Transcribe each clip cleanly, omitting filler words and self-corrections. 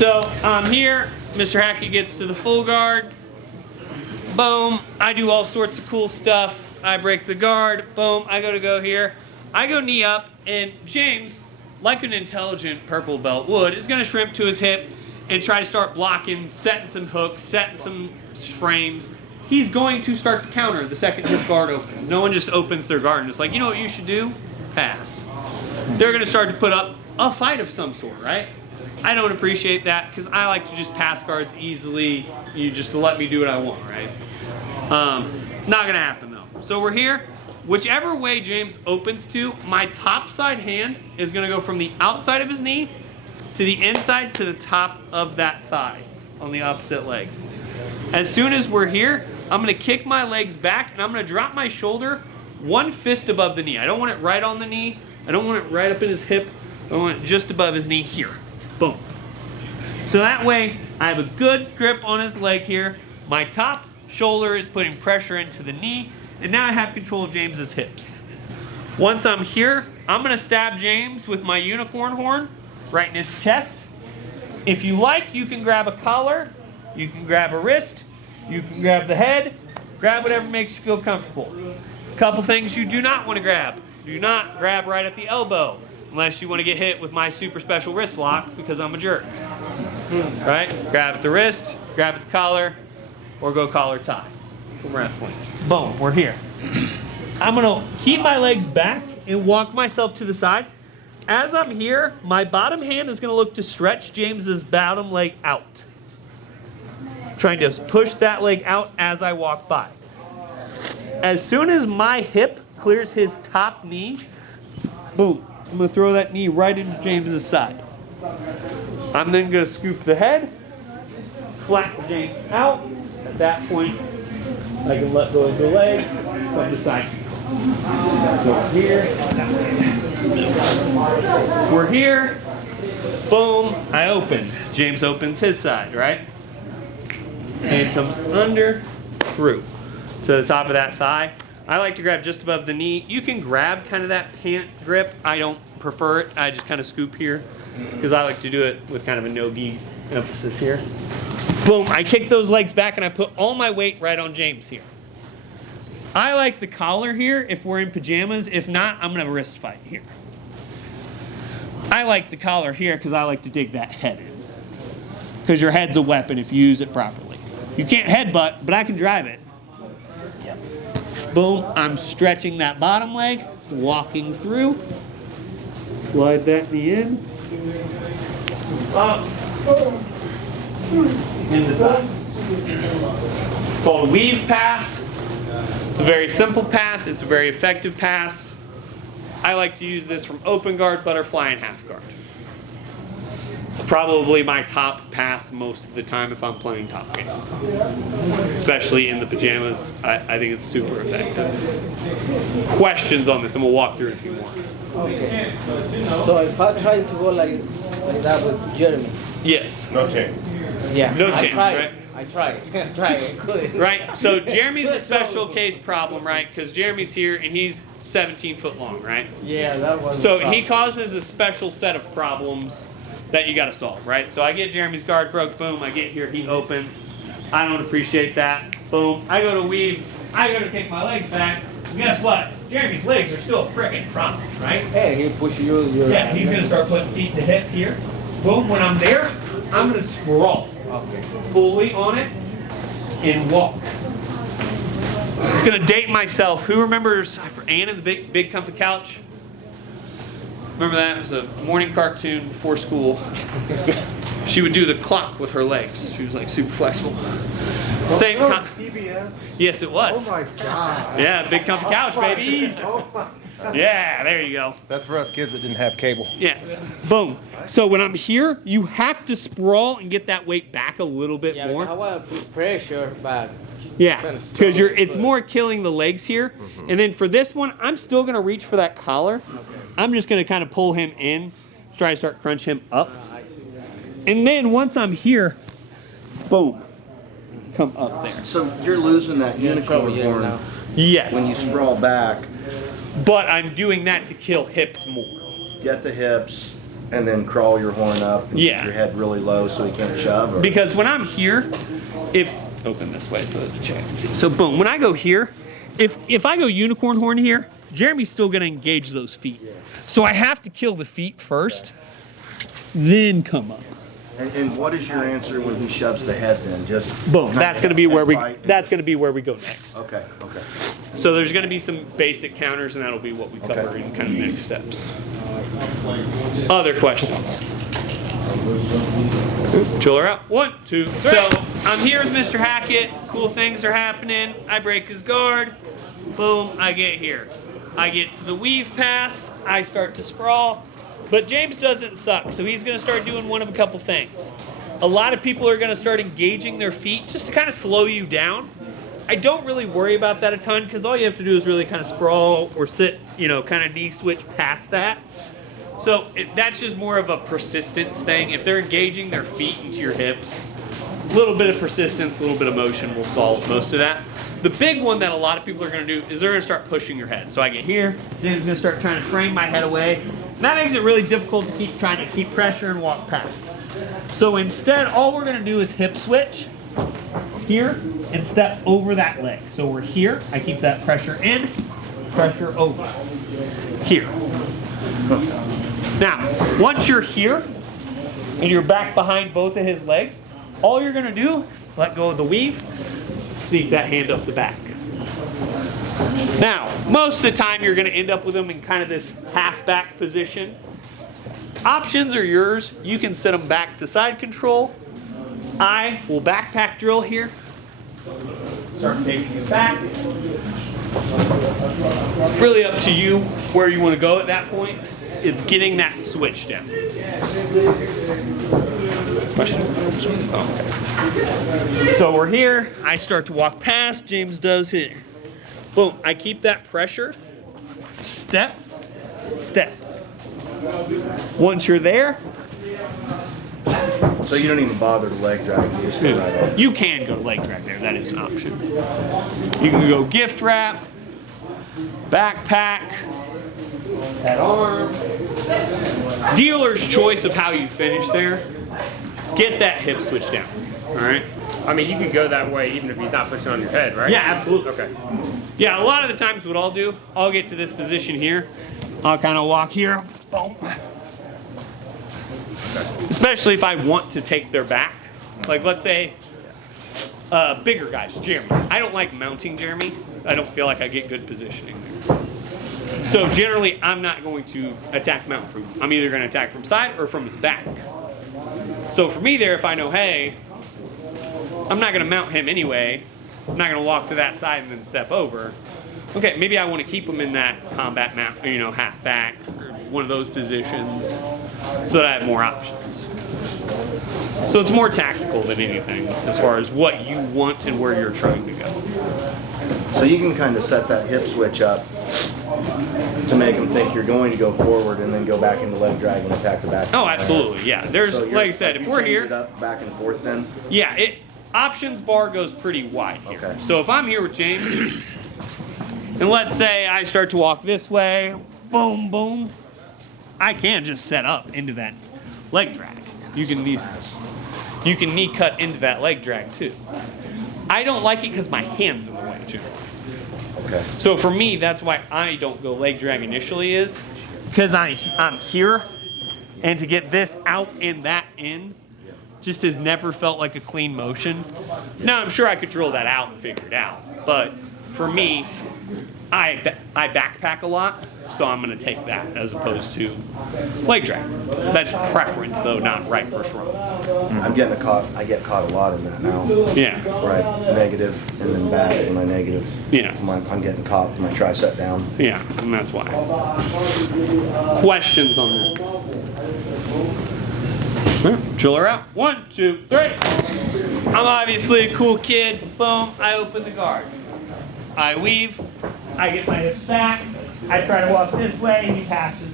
So I'm here, Mr. Hackett gets to the full guard. Boom, I do all sorts of cool stuff. I break the guard, boom, I go here. I go knee up, and James, like an intelligent purple belt would, is gonna shrimp to his hip and try to start blocking, setting some hooks, setting some frames. He's going to start to counter the second his guard opens. No one just opens their guard and it's like, you know what you should do? Pass. They're gonna start to put up a fight of some sort, right? I don't appreciate that because I like to just pass guards easily. You just let me do what I want, right? Not gonna happen though. So we're here. Whichever way James opens to, my top side hand is gonna go from the outside of his knee to the inside to the top of that thigh on the opposite leg. As soon as we're here, I'm gonna kick my legs back and I'm gonna drop my shoulder one fist above the knee. I don't want it right on the knee. I don't want it right up in his hip. I want it just above his knee here. Boom. So that way, I have a good grip on his leg here. My top shoulder is putting pressure into the knee, and now I have control of James's hips. Once I'm here, I'm gonna stab James with my unicorn horn right in his chest. If you like, you can grab a collar, you can grab a wrist, you can grab the head, grab whatever makes you feel comfortable. A couple things you do not want to grab. Do not grab right at the elbow unless you want to get hit with my super special wrist lock because I'm a jerk. Right? Grab at the wrist, grab at the collar, or go collar tie from wrestling. Boom, we're here. I'm gonna keep my legs back and walk myself to the side. As I'm here, my bottom hand is gonna look to stretch James's bottom leg out. Trying to push that leg out as I walk by. As soon as my hip clears his top knee, boom, I'm gonna throw that knee right into James's side. I'm then gonna scoop the head, flatten James out. At that point, I can let go of the leg, come to side. So here, we're here, boom, I open. James opens his side, right? Hand comes under, through, to the top of that thigh. I like to grab just above the knee. You can grab kind of that pant grip. I don't prefer it. I just kind of scoop here because I like to do it with kind of a no-gi emphasis here. Boom, I kick those legs back and I put all my weight right on James here. I like the collar here if we're in pajamas. If not, I'm gonna have a wrist fight here. I like the collar here because I like to dig that head in. Because your head's a weapon if you use it properly. You can't headbutt, but I can drive it. Yep. Boom, I'm stretching that bottom leg, walking through. Slide that knee in. Up. In the side. It's called a weave pass. It's a very simple pass. It's a very effective pass. I like to use this from open guard, butterfly, and half guard. It's probably my top pass most of the time if I'm playing top game. Especially in the pajamas, I think it's super effective. Questions on this, and we'll walk through it if you want. Okay. So if I try to go like that with Jeremy. Yes. No chance. Yeah. No chance, right? I tried. I couldn't. Right, so Jeremy's a special case problem, right? Because Jeremy's here and he's 17 foot long, right? Yeah, that was. So he causes a special set of problems that you gotta solve, right? So I get Jeremy's guard broke, boom, I get here, he opens. I don't appreciate that, boom. I go to weave, I go to kick my legs back. And guess what? Jeremy's legs are still a frickin' problem, right? Hey, he pushed you. Yeah, he's gonna start putting feet to hip here. Boom, when I'm there, I'm gonna sprawl fully on it and walk. It's gonna date myself. Who remembers Anna, the big comfy couch? Remember that? It was a morning cartoon before school. She would do the clock with her legs. She was like super flexible. Same kind. PBS? Yes, it was. Oh my God. Yeah, big comfy couch, baby. Oh my. Yeah, there you go. That's for us kids that didn't have cable. Yeah, boom. So when I'm here, you have to sprawl and get that weight back a little bit Yeah, more. I want to put pressure, but. Yeah, because it's more killing the legs here. And then for this one, I'm still gonna reach for that collar. I'm just gonna kind of pull him in, try to start crunch him up. I see that. And then once I'm here, boom, come up there. So you're losing that unicorn horn when Yes, you sprawl back. but I'm doing that to kill hips more. Get the hips. And then crawl your horn up and Yeah. keep your head really low so he can't shove? Or? Because when I'm here, if open this way so that the chat can see. So boom, when I go here, if I go unicorn horn here, Jeremy's still gonna engage those feet. So I have to kill the feet first, then come up. And what is your answer when he shoves the head then? Just Boom. kinda That's gonna be head where we. fight? That's gonna be where we go next. Okay, okay. So there's gonna be some basic counters, and that'll be what we cover Okay. in kind of next steps. Other questions? Chiller out. 1, 2, 3. So I'm here with Mr. Hackett. Cool things are happening. I break his guard. Boom. I get here. I get to the weave pass. I start to sprawl. But James doesn't suck, so he's going to start doing one of a couple things. A lot of people are going to start engaging their feet just to kind of slow you down. I don't really worry about that a ton because all you have to do is really kind of sprawl or sit, kind of knee switch past that. So that's just more of a persistence thing. If they're engaging their feet into your hips, a little bit of persistence, a little bit of motion will solve most of that. The big one that a lot of people are going to do is they're going to start pushing your head. So I get here, James is going to start trying to frame my head away. And that makes it really difficult to keep trying to keep pressure and walk past. So instead, all we're going to do is hip switch here and step over that leg. So we're here, I keep that pressure in, pressure over. Here. Now, once you're here and you're back behind both of his legs, all you're going to do, let go of the weave, sneak that hand up the back. Now, most of the time you're going to end up with them in kind of this half back position. Options are yours. You can set them back to side control. I will backpack drill here. Start taking it back. Really up to you where you want to go at that point. It's getting that switch down. Question? Oh, okay. So we're here. I start to walk past. James does here. Boom. I keep that pressure. Step, step. Once you're there, So you don't even bother to leg drag, you just go right over. you can go to leg drag there. That is an option. You can go gift wrap, backpack, that arm. Dealer's choice of how you finish there. Get that hip switch down. All right. I mean, you could go that way even if you're not pushing on your head, right? Yeah, absolutely. Okay. Yeah, a lot of the times what I'll do, I'll get to this position here. I'll kind of walk here. Boom. Especially if I want to take their back. Like, let's say, bigger guys, Jeremy. I don't like mounting Jeremy. I don't feel like I get good positioning there. So generally, I'm not going to attack mount from him. I'm either going to attack from side or from his back. So for me there, if I know, hey, I'm not going to mount him anyway, I'm not going to walk to that side and then step over. Okay, maybe I want to keep him in that combat mount, half back, or one of those positions, so that I have more options. So it's more tactical than anything as far as what you want and where you're trying to go. So you can kind of set that hip switch up to make them think you're going to go forward and then go back into leg drag and attack the back. Oh, absolutely, yeah. There's, So you're- like I said, if you we're change here, it up back and forth then? yeah, options bar goes pretty wide here. Okay. So if I'm here with James, and let's say I start to walk this way, boom, boom, I can just set up into that leg drag. You can knee cut into that leg drag too. I don't like it because my hand's in the way, generally. Okay. So for me, that's why I don't go leg drag initially, is because I'm here, and to get this out and that in just has never felt like a clean motion. Now, I'm sure I could drill that out and figure it out, but for me, I backpack a lot, so I'm going to take that as opposed to leg drag. That's preference, though, not right first run. I get caught a lot in that now. Yeah, Right, negative and then back when I negative. yeah, I'm getting caught with my tricep down. yeah, and that's why. Questions on that? Chiller out. 1, 2, 3. I'm obviously a cool kid. Boom, I open the guard. I weave, I get my hips back, I try to walk this way,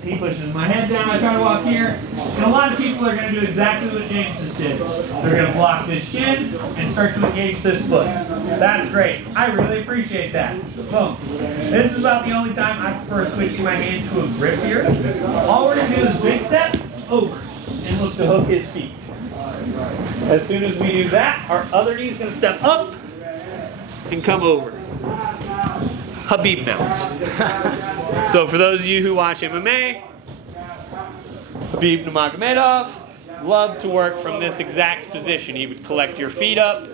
he pushes my head down, I try to walk here, and a lot of people are going to do exactly what James just did. They're going to block this shin and start to engage this foot. That's great. I really appreciate that. Boom. This is about the only time I prefer switching my hand to a grip here. All we're going to do is big step, over and look to hook his feet. As soon as we do that, our other knee is going to step up and come over. Habib mounts. So for those of you who watch MMA, Habib Nurmagomedov loved to work from this exact position. He would collect your feet up,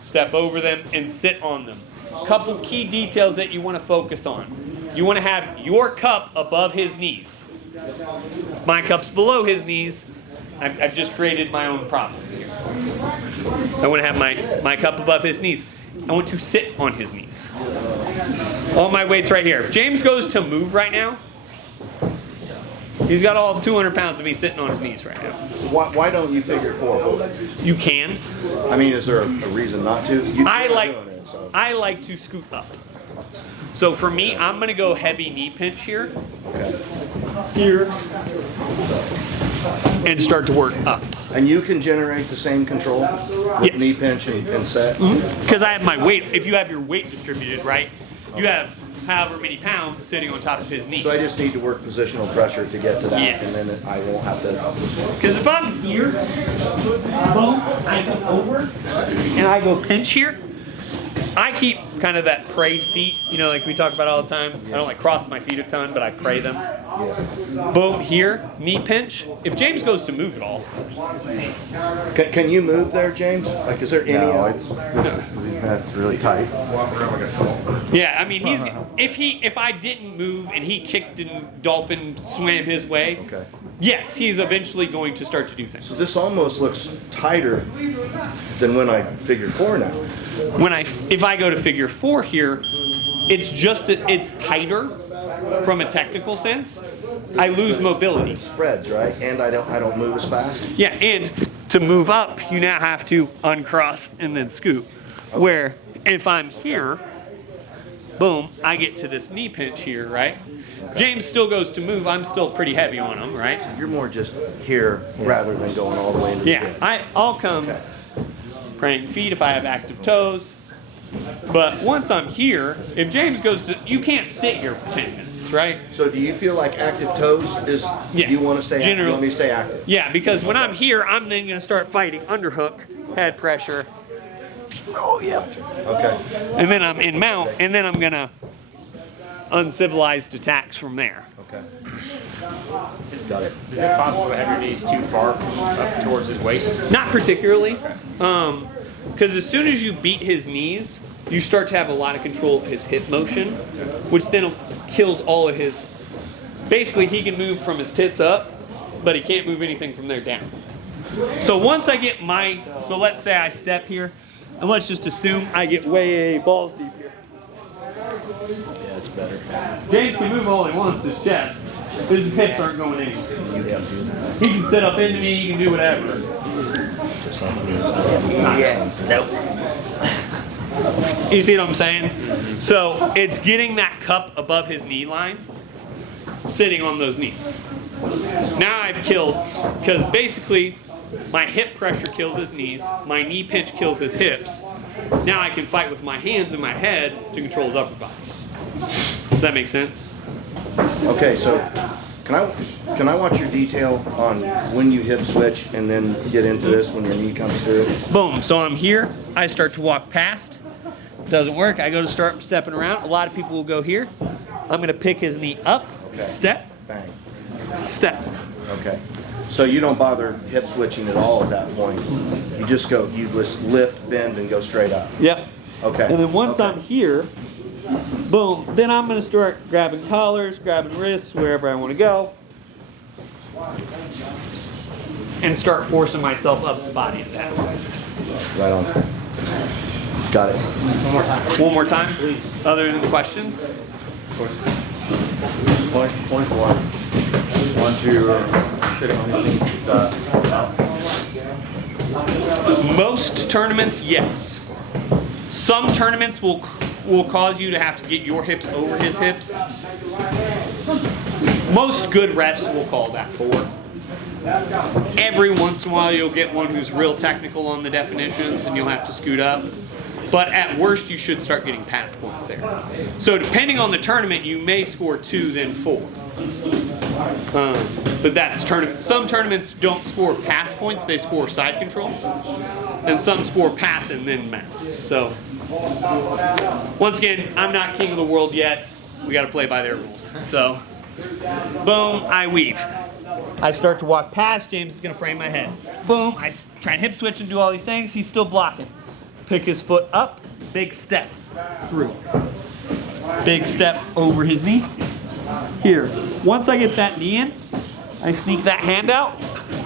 step over them, and sit on them. Couple key details that you want to focus on. You want to have your cup above his knees. My cup's below his knees. I've just created my own problems here. I want to have my cup above his knees. I want to sit on his knees. All my weight's right here. If James goes to move right now, he's got all 200 pounds of me sitting on his knees right now. Why don't you figure 4? You can. I mean, is there a reason not to? I like to scoot up. So for me, I'm going to go heavy knee pinch here. Okay. Here. And start to work up. And you can generate the same control with Yes. knee pinch and set? Because I have my weight. If you have your weight distributed right, you have however many pounds sitting on top of his knee. So I just need to work positional pressure to get to that, Yes. and then I won't have to. Because if I'm here, boom, I go over, and I go pinch here, I keep kind of that prayed feet, you know, like we talk about all the time. I don't like cross my feet a ton, but I pray them. Boom, here, knee pinch. If James goes to move at all, Can you move there, James? Like, is there any? That's really tight. yeah, I mean, if I didn't move and he kicked and dolphin swam his way, Okay. yes, he's eventually going to start to do things. So this almost looks tighter than when I figure 4 now. If I go to figure 4 here, it's tighter from a technical sense. I lose mobility. Spreads, right? And I don't move as fast. Yeah, and to move up, you now have to uncross and then scoop. Where if I'm here, boom, I get to this knee pinch here, right? James still goes to move. I'm still pretty heavy on him, right? You're more just here rather than going all the way into the Yeah, pin. I'll come Okay. praying feet if I have active toes. But once I'm here, if James goes to, you can't sit here for 10 minutes, right? So do you feel like active toes is? Yeah. You want to stay? Generally- You want me to stay active? Yeah, because when I'm here, I'm then going to start fighting underhook, head pressure. Oh, yeah. Okay. And then I'm in mount, and then I'm going to uncivilized attacks from there. Okay. Got it. Is it possible to have your knees too far up towards his waist? Not particularly, because as soon as you beat his knees, you start to have a lot of control of his hip motion, which then kills all of his. Basically, he can move from his tits up, but he can't move anything from there down. So once I get so let's say I step here, and let's just assume I get way balls deep here. Yeah, it's better. James can move all he wants, his chest. His hips aren't going anywhere. You can do that. He can sit up into me, he can do whatever. Just like me. Nope. You see what I'm saying? So it's getting that cup above his knee line, sitting on those knees. Now I've killed, because basically my hip pressure kills his knees, my knee pinch kills his hips. Now I can fight with my hands and my head to control his upper body. Does that make sense? Okay, so can I watch your detail on when you hip switch and then get into this when your knee comes through? Boom. So I'm here. I start to walk past. Doesn't work. I go to start stepping around. A lot of people will go here. I'm going to pick his knee up. Okay. Step. Bang. Step. Okay. So you don't bother hip switching at all at that point. You just go, you just lift, bend, and go straight up. Yep. Okay. And then once Okay. I'm here, boom, then I'm going to start grabbing collars, grabbing wrists, wherever I want to go. And start forcing myself up the body at that point. Right on. Got it. One more time, please. Other than questions? Point one. Once you're sitting on his knees, Most tournaments, yes. Some tournaments will cause you to have to get your hips over his hips. Most good refs will call that 4. Every once in a while you'll get one who's real technical on the definitions and you'll have to scoot up. But at worst you should start getting pass points there. So depending on the tournament you may score 2 then 4. But that's tournament. Some tournaments don't score pass points; they score side control, and some score pass and then mount. So, once again, I'm not king of the world yet. We got to play by their rules. So, boom, I weave. I start to walk past. James is going to frame my head. Boom, I try and hip switch and do all these things. He's still blocking. Pick his foot up. Big step through. Big step over his knee. Here. Once I get that knee in, I sneak that hand out.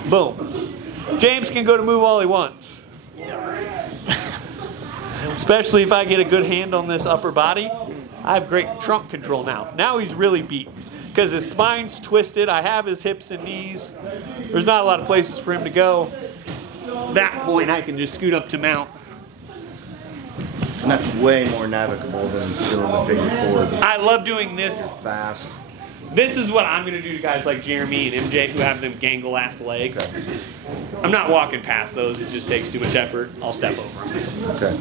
Boom. James can go to move all he wants. Especially if I get a good hand on this upper body. I have great trunk control now. Now he's really beat. Because his spine's twisted. I have his hips and knees. There's not a lot of places for him to go. That point I can just scoot up to mount. And that's way more navigable than doing the figure four. I love doing this. Fast. This is what I'm going to do to guys like Jeremy and MJ who have them gangle ass legs. Okay. I'm not walking past those. It just takes too much effort. I'll step over them. Okay.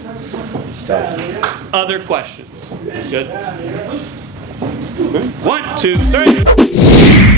Got it. Other questions? Good? 1, 2, 3.